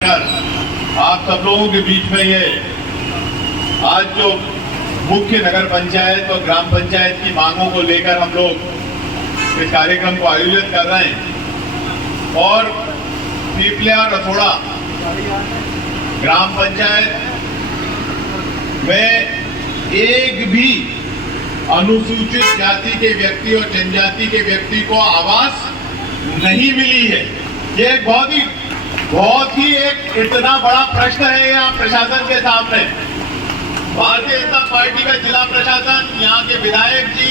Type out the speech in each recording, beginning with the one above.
आप सब लोगों के बीच में ये आज जो मुख्य नगर पंचायत और ग्राम पंचायत की मांगों को लेकर हम लोग इस कार्यक्रम को आयोजित कर रहे हैं और पीपलिया रसोड़ा ग्राम पंचायत में एक भी अनुसूचित जाति के व्यक्ति और जनजाति के व्यक्ति को आवास नहीं मिली है। ये बहुत ही एक इतना बड़ा प्रश्न है यहाँ प्रशासन के सामने। भारतीय जनता पार्टी का जिला प्रशासन, यहाँ के विधायक जी,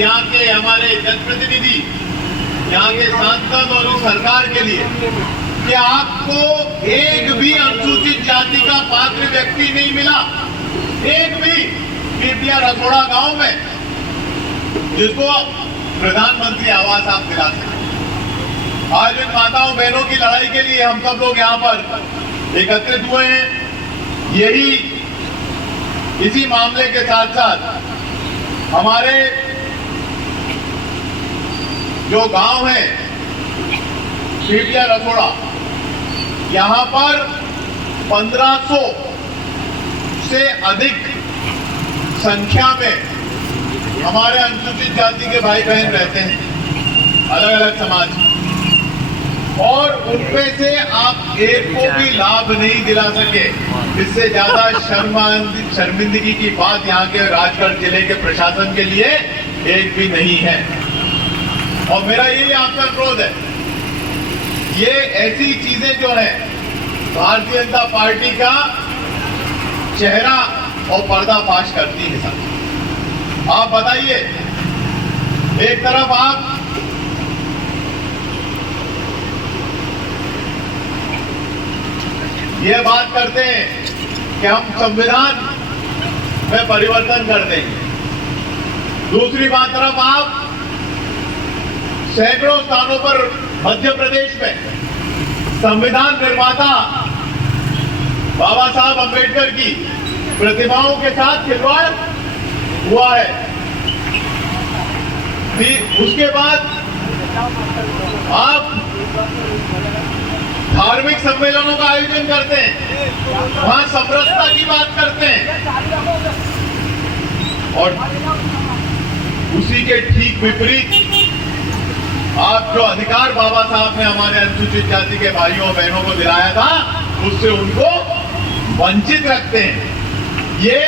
यहाँ के हमारे जनप्रतिनिधि, यहाँ के सांसद और सरकार के लिए कि आपको एक भी अनुसूचित जाति का पात्र व्यक्ति नहीं मिला, एक भी पीपलिया रसोड़ा गांव में, जिसको प्रधानमंत्री आवास आप दिला सकें। आज इन माताओं बहनों की लड़ाई के लिए हम सब लोग यहाँ पर एकत्रित हुए हैं। इसी मामले के साथ साथ हमारे जो गांव है पीपलिया रसोड़ा, यहाँ पर 1500 से अधिक संख्या में हमारे अनुसूचित जाति के भाई बहन रहते हैं, अलग अलग समाज, और उनमें से आप एक को भी लाभ नहीं दिला सके। इससे ज्यादा शर्मिंदगी की बात यहाँ के राजगढ़ जिले के प्रशासन के लिए एक भी नहीं है। और मेरा यही आपसे अनुरोध है, ये ऐसी चीजें जो है भारतीय जनता पार्टी का चेहरा और पर्दाफाश करती है। साथ आप बताइए, एक तरफ आप ये बात करते हैं कि हम संविधान में परिवर्तन कर देंगे, दूसरी बात तरफ आप सैकड़ों स्थानों पर मध्य प्रदेश में संविधान निर्माता बाबा साहब अंबेडकर की प्रतिमाओं के साथ खिलवाड़ हुआ है। उसके बाद आप धार्मिक सम्मेलनों का आयोजन करते हैं, वहां समरसता की बात करते हैं, और उसी के ठीक विपरीत आप जो अधिकार बाबा साहब ने हमारे अनुसूचित जाति के भाइयों और बहनों को दिलाया था, उससे उनको वंचित रखते हैं। ये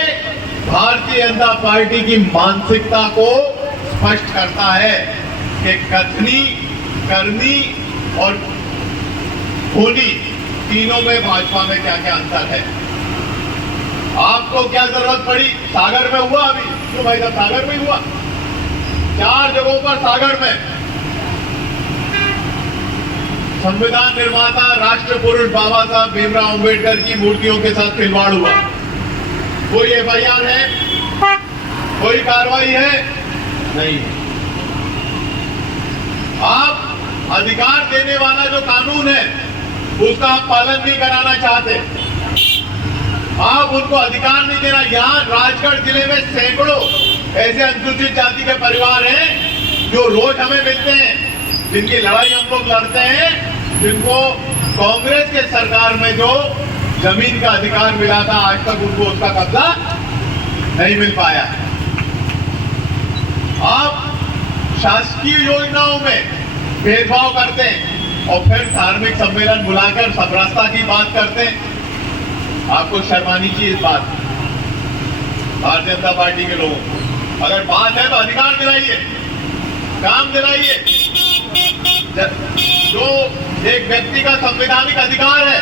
भारतीय जनता पार्टी की मानसिकता को स्पष्ट करता है कि कथनी, करनी और होनी, तीनों में भाजपा में क्या क्या अंतर है। आपको क्या जरूरत पड़ी? सागर में हुआ, अभी क्यों भाई साहब, सागर में हुआ, 4 जगहों पर सागर में संविधान निर्माता राष्ट्र पुरुष बाबा साहब भीमराव अंबेडकर की मूर्तियों के साथ खिलवाड़ हुआ। कोई एफआईआर है? कोई कार्रवाई है? नहीं। आप अधिकार देने वाला जो कानून है उसका आप पालन नहीं कराना चाहते, आप उनको अधिकार नहीं देना। यहाँ राजगढ़ जिले में सैकड़ों ऐसे अनुसूचित जाति के परिवार हैं जो रोज हमें मिलते हैं, जिनकी लड़ाई हम लोग लड़ते हैं, जिनको कांग्रेस के सरकार में जो जमीन का अधिकार मिला था, आज तक उनको उसका कब्जा नहीं मिल पाया। आप शासकीय योजनाओं में भेदभाव करते हैं और फिर धार्मिक सम्मेलन बुलाकर समरसता की बात करते हैं। आपको शर्मानी चाहिए इस बात, भारतीय जनता पार्टी के लोगों को। अगर बात है तो अधिकार दिलाइए, काम दिलाइए। जो एक व्यक्ति का संवैधानिक अधिकार है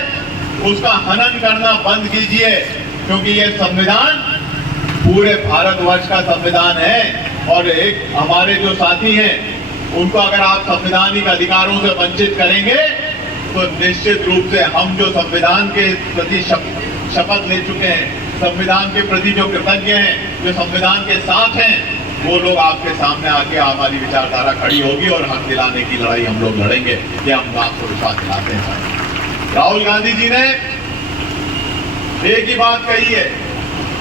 उसका हनन करना बंद कीजिए, क्योंकि ये संविधान पूरे भारतवर्ष का संविधान है। और एक हमारे जो साथी हैं, उनको अगर आप संवैधानिक अधिकारों से वंचित करेंगे तो निश्चित रूप से हम जो संविधान के प्रति शपथ ले चुके हैं, संविधान के प्रति जो कृतज्ञ हैं, जो संविधान के साथ हैं, वो लोग आपके सामने आके हमारी विचारधारा खड़ी होगी और हक दिलाने की लड़ाई हम लोग लड़ेंगे। ये हम आपको विश्वास दिलाते हैं। राहुल गांधी जी ने एक ही बात कही है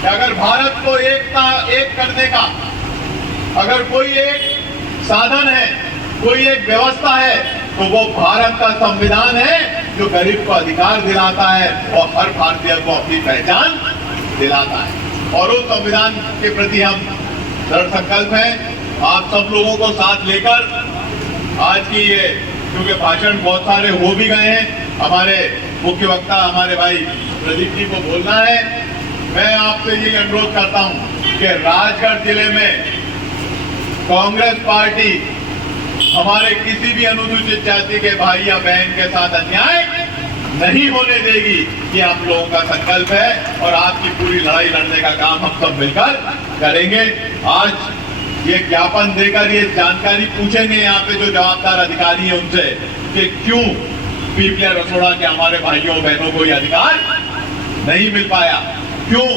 कि अगर भारत को एक करने का अगर कोई एक साधन है, कोई एक व्यवस्था है, तो वो भारत का संविधान है, जो गरीब को अधिकार दिलाता है और हर भारतीय को अपनी पहचान दिलाता है। और उस संविधान के प्रति हम दृढ़ संकल्प हैं। आप सब लोगों को साथ लेकर आज की ये, क्योंकि भाषण बहुत सारे हो भी गए हैं, हमारे मुख्य वक्ता हमारे भाई प्रदीप जी को बोलना है। मैं आपसे ये अनुरोध करता हूं कि राजगढ़ जिले में कांग्रेस पार्टी हमारे किसी भी अनुसूचित जाति के भाई या बहन के साथ अन्याय नहीं होने देगी। ये आप लोगों का संकल्प है और आपकी पूरी लड़ाई लड़ने का काम हम सब मिलकर करेंगे। आज ये ज्ञापन देकर ये जानकारी पूछेंगे यहाँ पे जो जवाबदार अधिकारी हैं उनसे कि क्यों पीपलिया रसोड़ा के हमारे भाइयों बहनों को ये अधिकार नहीं मिल पाया, क्यों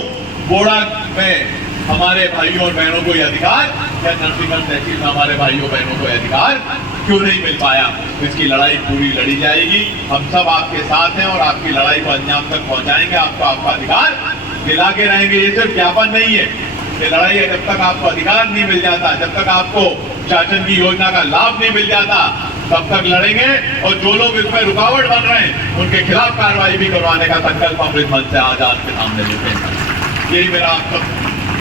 बोड़ा में हमारे भाइयों और बहनों को यह अधिकार या नरसिंहगढ़ तहसील में हमारे भाइयों बहनों को यह अधिकार क्यों नहीं मिल पाया। इसकी लड़ाई पूरी लड़ी जाएगी। हम सब आपके साथ हैं और आपकी लड़ाई को अंजाम तक पहुंचाएंगे। आपको आपका अधिकार दिला के रहेंगे। ये सिर्फ ज्ञापन नहीं है, ये लड़ाई है। जब तक आपको अधिकार नहीं मिल जाता, जब तक आपको शासन की योजना का लाभ नहीं मिल जाता, तब तक लड़ेंगे। और जो लोग इसमें रुकावट बन रहे हैं उनके खिलाफ कार्रवाई भी करवाने का संकल्प हम इस मंच से आज आपके सामने लेते हैं। यही मेरा आप सब